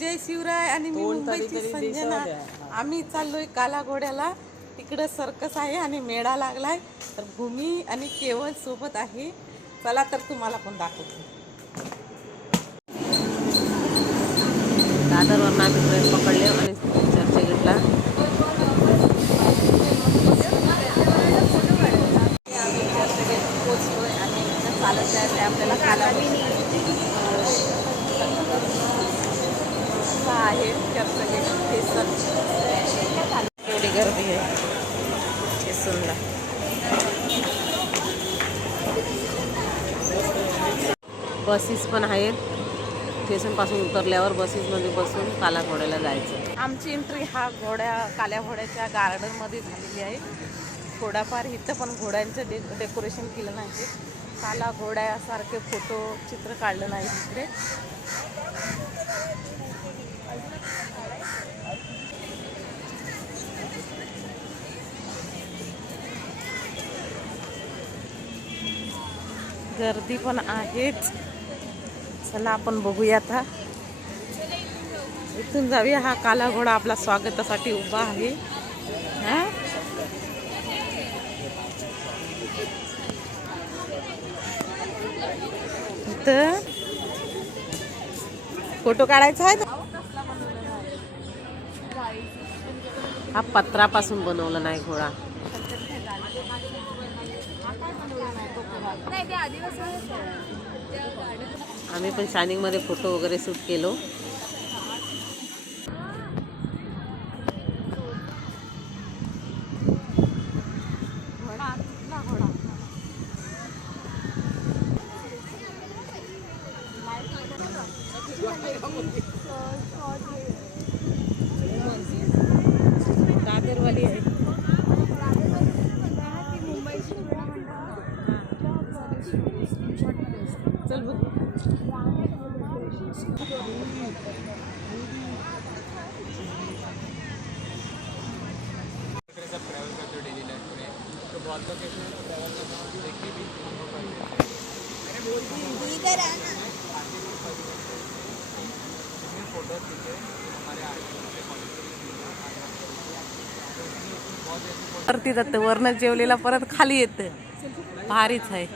जय शिवराय आणि मी मुंबईची संजना. आम्ही चाललोय काला घोड्याला तिकडं सर्कस आहे आणि मेळा लागलाय. तर भूमी आणि केवळ सोबत आहे. चला तर तुम्हाला पण दाखवतो. दादरवरून आम्ही ट्रेन पकडले आणि चर्चगेटला आम्ही चर्चगेट पोचलोय आणि इथं चालत जायचं आपल्याला काला आहे चर्चगेट स्टेशन एवढी गर्दी आहे स्टेशनला बसेस पण आहेत. स्टेशनपासून उतरल्यावर बसेसमध्ये बसून काला घोड्याला जायचं. आमची एंट्री हा घोड्या काल्या घोड्याच्या गार्डनमध्ये झालेली आहे. थोडाफार इथं पण घोड्यांचं डे डेकोरेशन केलं नाही. काला घोड्यासारखे फोटो चित्र काढलं नाही तिकडे गर्दी पण आहेच. चला आपण बघूया आता. इथून जाऊया. हा काला घोडा आपला स्वागतासाठी उभा आहे. हा? इथं. फोटो काढायचा आहे? हा पत्रापासून बनवला नाही घोडा. आम्ही पण शायनिंगमध्ये फोटो वगैरे शूट केलो. वरती जातं वरनं जेवलेला परत खाली येतं. भारीच आहे.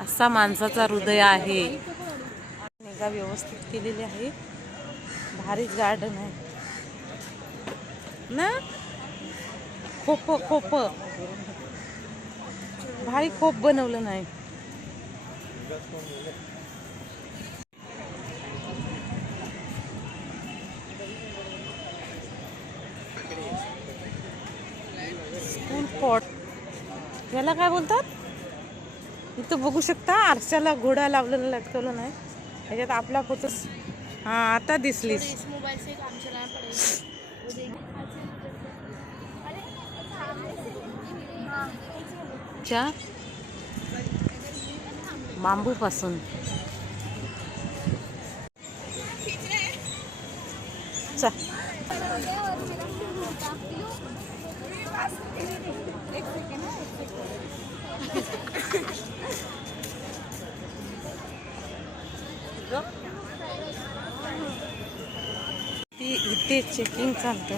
असा माणसाचा हृदय आहे. निगा व्यवस्थित केलेली आहे. भारीच गार्डन आहे. ना? खोप खोप. भारी खोप बनवलं नाही. स्कूल पॉट याला काय बोलतात? इथं बघू शकता आरशाला घोडा लावलेला लटकवलं नाही. त्याच्यात आपला फोटो हा आता दिसलीस. बांबूच्या बांबूपासून. ती इथे चेकिंग चालतं.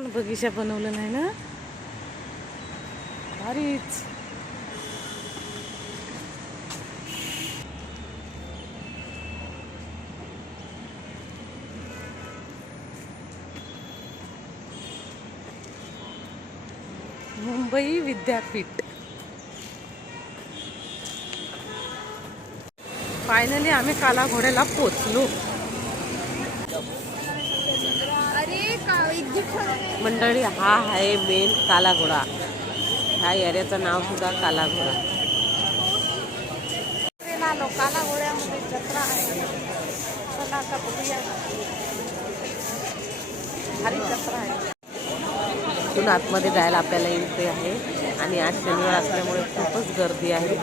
छान बगीचा बनवलं नाही ना? भारीच. मुंबई विद्यापीठ. फायनली आम्ही काला घोड्याला पोचलो अरे का इज्जत मंडळी हा आहे मेन काला घोडा ह्या एरियाचं नाव सुद्धा काला घोडा काला घोड्यामध्ये जत्रा आहे जत्रा आहे इथून आतमध्ये जायला आपल्याला एंट्री आहे. आणि आज शनिवार असल्यामुळे खूपच गर्दी आहे.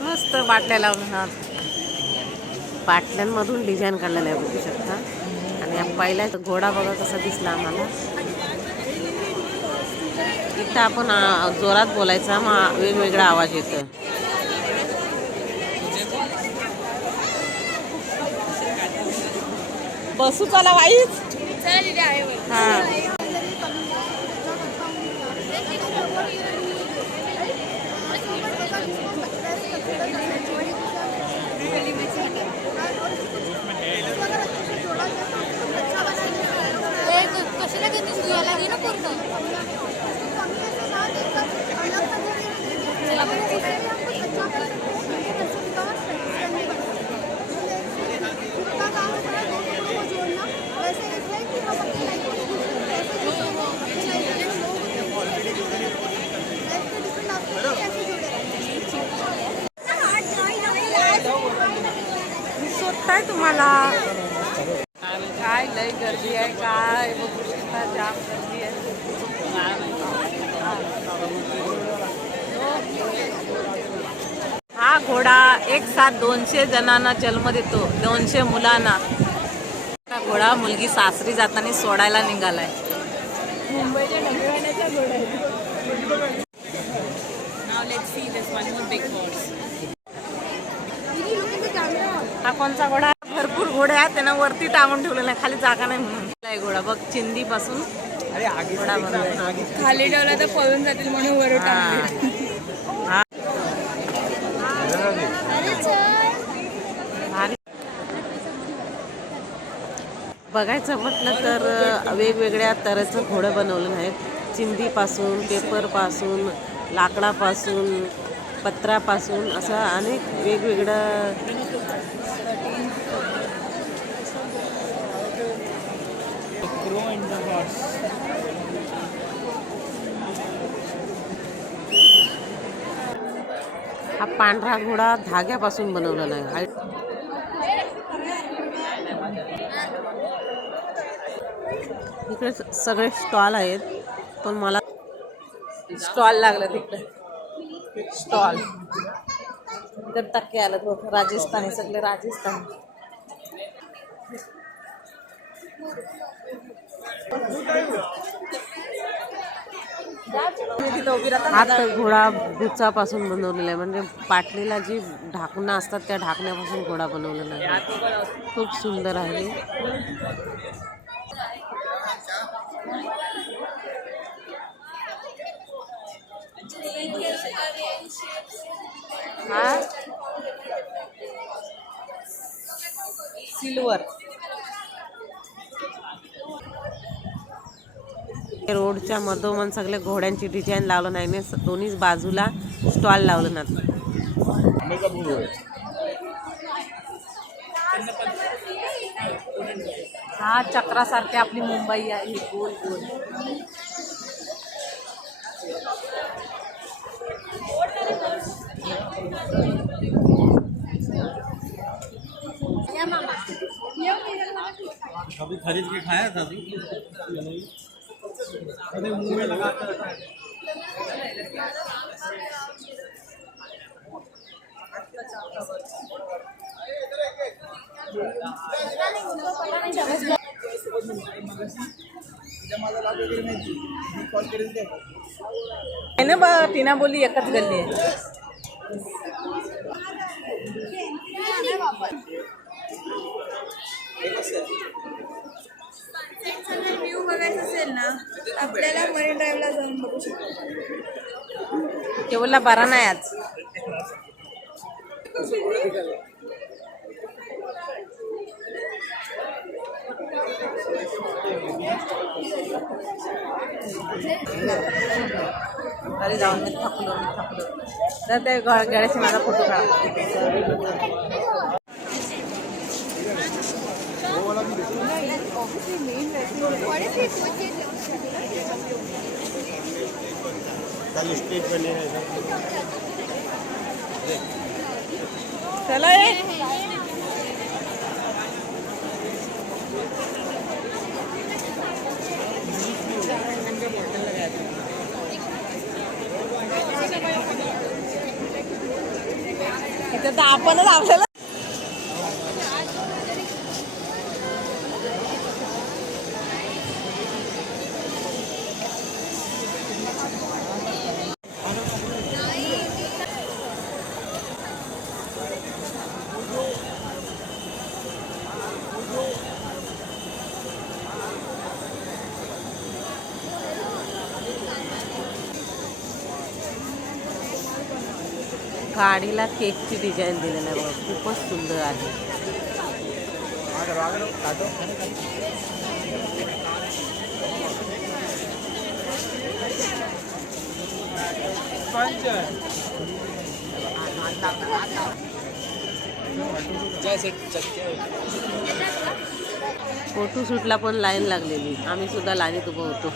मस्त वाटलेला लावून बाटल्यांमधून डिझाईन काढलेलं आहे बघू शकता. आणि पहिला घोडा बघा कसा दिसला आम्हाला. इथं आपण जोरात बोलायचा मग वेगवेगळा आवाज येतो बसू चला वाईच. हा. काय तुम्हाला? काय लय गर्दी आहे काय? बघू जाम गर्दी आहे. हा घोडा एक साथ दोनशे जणांना जन्म देतो दोनशे मुलांना. हा घोडा मुलगी सासरी जाताना सोडायला निघालाय. मुंबईच्या घोडा हा कोणचा घोडा? भरपूर घोडे आहेत त्यांना वरती टांगून ठेवलेला आहे खाली जागा नाही म्हणून. आहे घोडा? बघ चिंदी पासून घोडा खाली ठेवला तर पळून जातील म्हणून वर हा. बघायचं म्हटलं तर वेगवेगळ्या तऱ्हेचं घोडं बनवलं आहेत. चिंदीपासून पेपरपासून लाकडापासून पत्रापासून असं अनेक वेगवेगळं हा पांढरा घोडा धाग्यापासून बनवलेला आहे इकडे सगळे स्टॉल आहेत पण मला स्टॉल लागला तिकडे. स्टॉल. इकडे टक्के आलं बघ राजस्थानी सगळे राजस्थान. हात घोडा बुचापासून बनवलेला आहे. म्हणजे पाटलीला जी ढाकणं असतात त्या ढाकण्यापासून घोडा बनवलेला आहे. खूप सुंदर आहे. हा? सिल्वर रोडच्या मधोमध सगळ्या घोड्यांची डिझाईन लावलं नाही. ना दोन्ही बाजूला स्टॉल लावलं ना हा चक्रासारखी आपली मुंबई आहे. गोल गोल. कभी खरीद के खाया था ना बा टीना बोली एकच गल्ली आहे व्ह्यू बघायचा असेल ना आपल्याला मरीन ड्राईव्हला जाऊन बघू शकतो केवळला बारा नाही आज. घरी जाऊन मी थकलो मी थकलो तर ते ग- गड्याशी माझा फोटो काढा. कल स्टेज बने हैं चला तर आपणच आपल्याला गाडीला केकची डिझाईन दिलेलं आहे बघा खूपच सुंदर आहे. फोटोशूटला पण लाईन लागलेली. आम्ही सुद्धा लाईनीत उभं होतो.